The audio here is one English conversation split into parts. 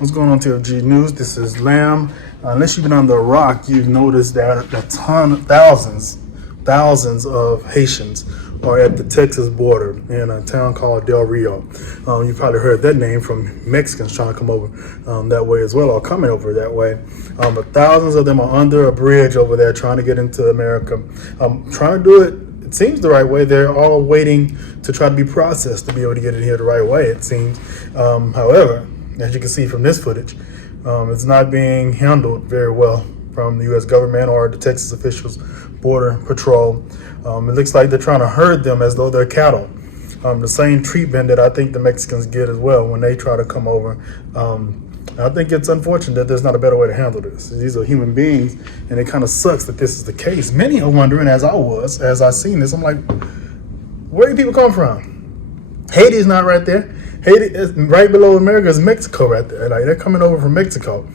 What's going on, TFG News? This is Lamb. Unless you've been under a rock, you've noticed that thousands of Haitians are at the Texas border in a town called Del Rio. You probably heard that name from Mexicans trying to come over that way as well, or coming over that way. But thousands of them are under a bridge over there trying to get into America. Trying to do it seems the right way. They're all waiting to try to be processed to be able to get in here the right way, it seems. However, as you can see from this footage, it's not being handled very well from the U.S. government or the Texas officials, Border Patrol. It looks like they're trying to herd them as though they're cattle. The same treatment that I think the Mexicans get as well when they try to come over. I think it's unfortunate that there's not a better way to handle this. These are human beings, and it kind of sucks that this is the case. Many are wondering, as I seen this, I'm like, where do people come from? Haiti's not right there. Haiti is right below America is Mexico right there. Like, they're coming over from Mexico.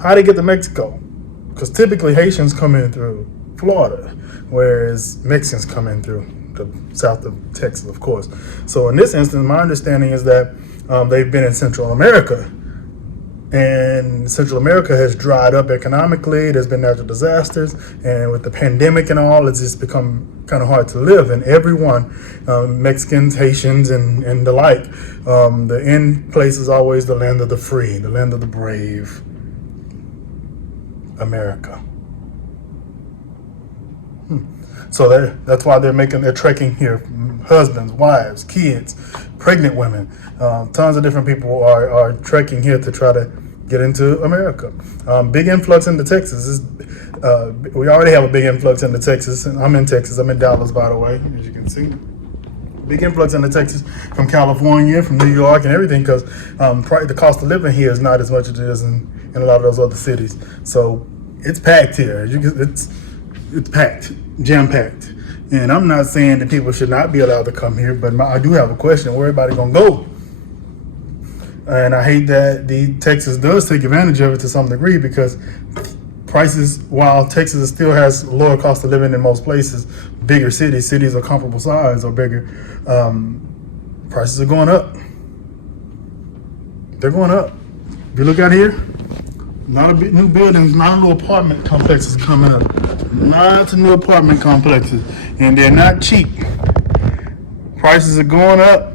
How they get to Mexico? Because typically Haitians come in through Florida, whereas Mexicans come in through the south of Texas, of course. So in this instance, my understanding is that they've been in Central America, and Central America has dried up economically. There's been natural disasters, and with the pandemic and all, it's just become kind of hard to live. And everyone, Mexicans, Haitians, and the like, the end place is always the land of the free, the land of the brave, America. So that's why they're trekking here. Husbands, wives, kids, pregnant women, tons of different people are trekking here to try to get into America. Big influx into Texas. We already have a big influx into Texas. I'm in Texas. I'm in Dallas, by the way, as you can see. Big influx into Texas from California, from New York, and everything, because the cost of living here is not as much as it is in a lot of those other cities. So it's packed here. It's packed, jam-packed. And I'm not saying that people should not be allowed to come here, but I do have a question. Where everybody gonna go? And I hate that Texas does take advantage of it to some degree, because prices, while Texas still has lower cost of living in most places, bigger cities of comparable size or bigger, prices are going up. They're going up. If you look out here, a lot of new buildings, a lot of new apartment complexes coming up. Lots of new apartment complexes, and they're not cheap. Prices are going up.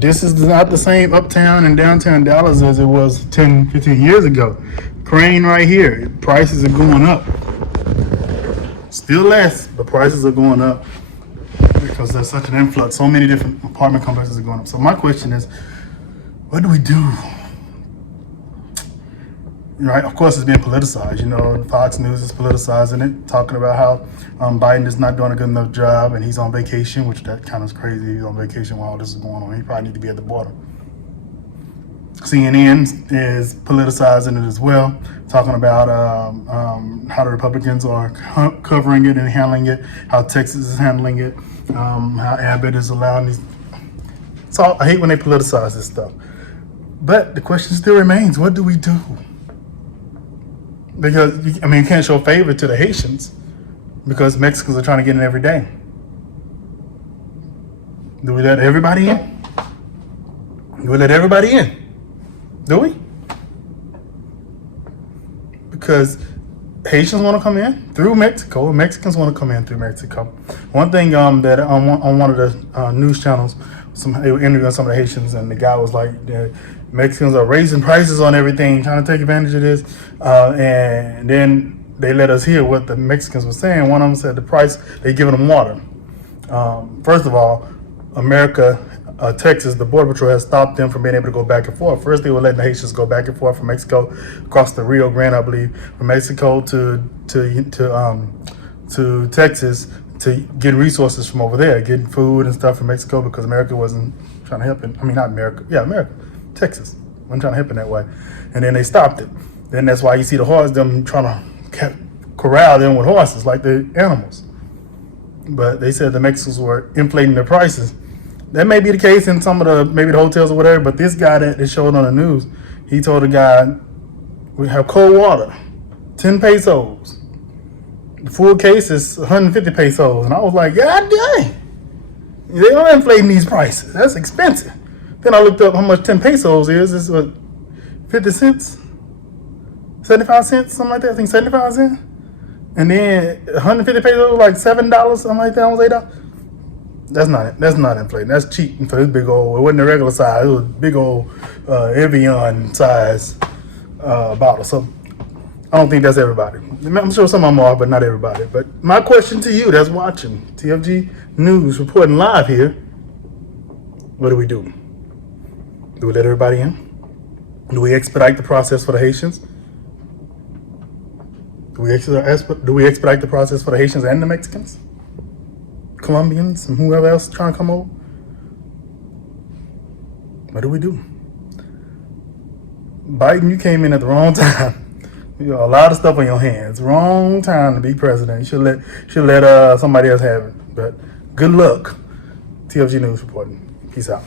This is not the same uptown and downtown Dallas as it was 10, 15 years ago. Crane right here, prices are going up. Still less, but prices are going up because there's such an influx. So many different apartment complexes are going up. So my question is, what do we do? Right, of course, it's being politicized. You know, Fox News is politicizing it, talking about how Biden is not doing a good enough job and he's on vacation, which that kind of is crazy. He's on vacation while all this is going on. He probably need to be at the border. CNN is politicizing it as well, talking about how the Republicans are covering it and handling it, how Texas is handling it, how Abbott is allowing these. So I hate when they politicize this stuff. But the question still remains, what do we do? Because, you can't show favor to the Haitians because Mexicans are trying to get in every day. Do we let everybody in? Do we let everybody in? Do we? Because Haitians want to come in through Mexico, and Mexicans want to come in through Mexico. One thing that on one of the news channels, they were interviewing some of the Haitians, and the guy was like, Mexicans are raising prices on everything, trying to take advantage of this. And then they let us hear what the Mexicans were saying. One of them said the price, they giving them water. First of all, Texas, the Border Patrol has stopped them from being able to go back and forth. First, they were letting the Haitians go back and forth from Mexico, across the Rio Grande, I believe, from Mexico to Texas, to get resources from over there, getting food and stuff from Mexico, because America wasn't trying to help it. Not America. Yeah, America. Texas wasn't trying to help in that way. And then they stopped it. Then that's why you see the horses, them trying to corral them with horses like they're animals. But they said the Mexicans were inflating their prices. That may be the case in some of maybe the hotels or whatever, but this guy that they showed on the news, he told the guy, we have cold water, 10 pesos. The full case is 150 pesos. And I was like, God dang, they are inflating these prices. That's expensive. Then I looked up how much 10 pesos is. It's what, 50 cents, 75 cents, something like that. I think 75 cents. And then 150 pesos, like $7, something like that, almost $8. That's not inflating. That's cheap for this big old. It wasn't a regular size. It was big old Evian size bottle. So I don't think that's everybody. I'm sure some of them are, but not everybody. But my question to you that's watching TFG News reporting live here: what do we do? Do we let everybody in? Do we expedite the process for the Haitians? Do we expedite the process for the Haitians and the Mexicans, Colombians, and whoever else trying to come over? What do we do? Biden, you came in at the wrong time. You got a lot of stuff on your hands. Wrong time to be president. You should let somebody else have it. But good luck. TFG News reporting. Peace out.